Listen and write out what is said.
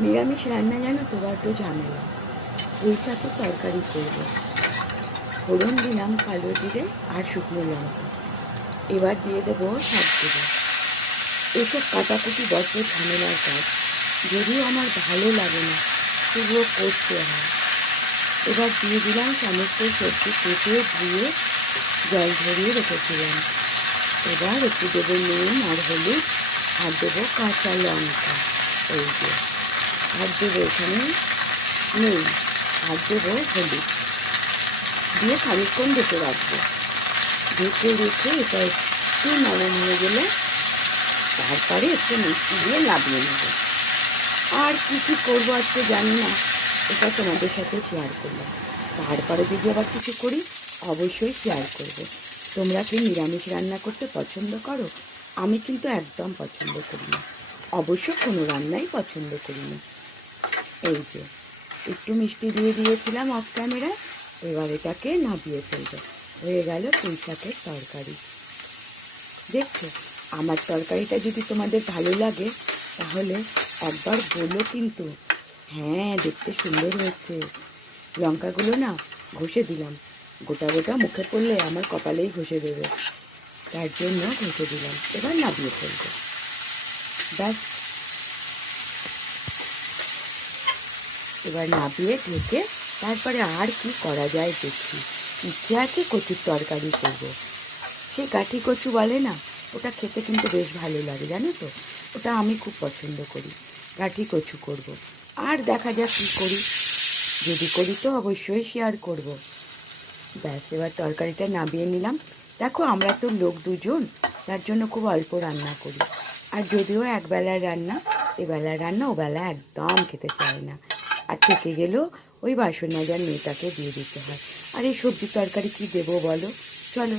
নিরামিষ রান্না জানো তো বড্ড ঝামেলা। পুঁই শাকের তরকারি করব। ফোড়ন দিলাম কালো জিরে আর শুকনো লঙ্কা। এবার দিয়ে দেবো শাক দেবো। এসব কাটাকুটি বড্ড ঝামেলার কাজ, যদিও আমার ভালো লাগে না, তবুও করতে হয়। এবার দিয়ে দিলাম সমস্ত সবজি কেটে ধুয়ে জল ঝরিয়ে রেখেছিলাম। এবার একটু দেবো নুন আর হলুদ, আর দেবো কাঁচা লঙ্কা। এই যে আর দেবো এখানে নেই, আর দেবো হলুদ দিয়ে খানিকক্ষণ ঢেকে রাখবো। ঢেকে রেখে এটা একটু নরম হয়ে গেলে তারপরে একটু মিষ্টি দিয়ে নামিয়ে নেবো। আর কি কি করবো আজকে জানি না, এটা তোমাদের সাথে শেয়ার করলাম। তারপরে যদি আবার কিছু করি অবশ্যই শেয়ার করব। তোমরা কি নিরামিষ রান্না করতে পছন্দ করো? আমি কিন্তু একদম পছন্দ করি না, অবশ্য কোনো রান্নাই পছন্দ করি না। এই যে একটু মিষ্টি দিয়ে দিয়েছিলাম অফ ক্যামেরায়। এবার এটাকে নামিয়ে ফেলবো। হয়ে গেল পুঁই শাকের তরকারি। দেখছো, আমার তরকারিটা যদি তোমাদের ভালো লাগে তাহলে একবার বলো কিন্তু। হ্যাঁ, দেখতে সুন্দর হয়েছে। লঙ্কাগুলো না ঘষে দিলাম, গোটা গোটা মুখে পড়লে আমার কপালেই ঘষে দেবে, তার জন্য ঘষে দিলাম। এবার নামিয়ে ফেলবো, ব্যাস। এবার নামিয়ে ঢেকে তারপরে আর কি করা যায় দেখি। ইচ্ছে আছে কচুর তরকারি করবো। সেই কাঠি কচু বলে না, ওটা খেতে কিন্তু বেশ ভালো লাগে জানো তো। ওটা আমি খুব পছন্দ করি। কাঠি কচু করব। আর দেখা যাক কী করি, যদি করি তো অবশ্যই শেয়ার করব। ব্যাস, এবার তরকারিটা নামিয়ে নিলাম। দেখো, আমরা তো লোক দুজন, তার জন্য খুব অল্প রান্না করি। আর যদিও একবেলার রান্না, এবেলার রান্না ওবেলা একদম খেতে চায় না। আর থেকে গেলেও ওই বাসন মাজার মেয়েটাকে দিয়ে দিতে হয়। আর এই সবজি তরকারি কী দেবো বলো? চলো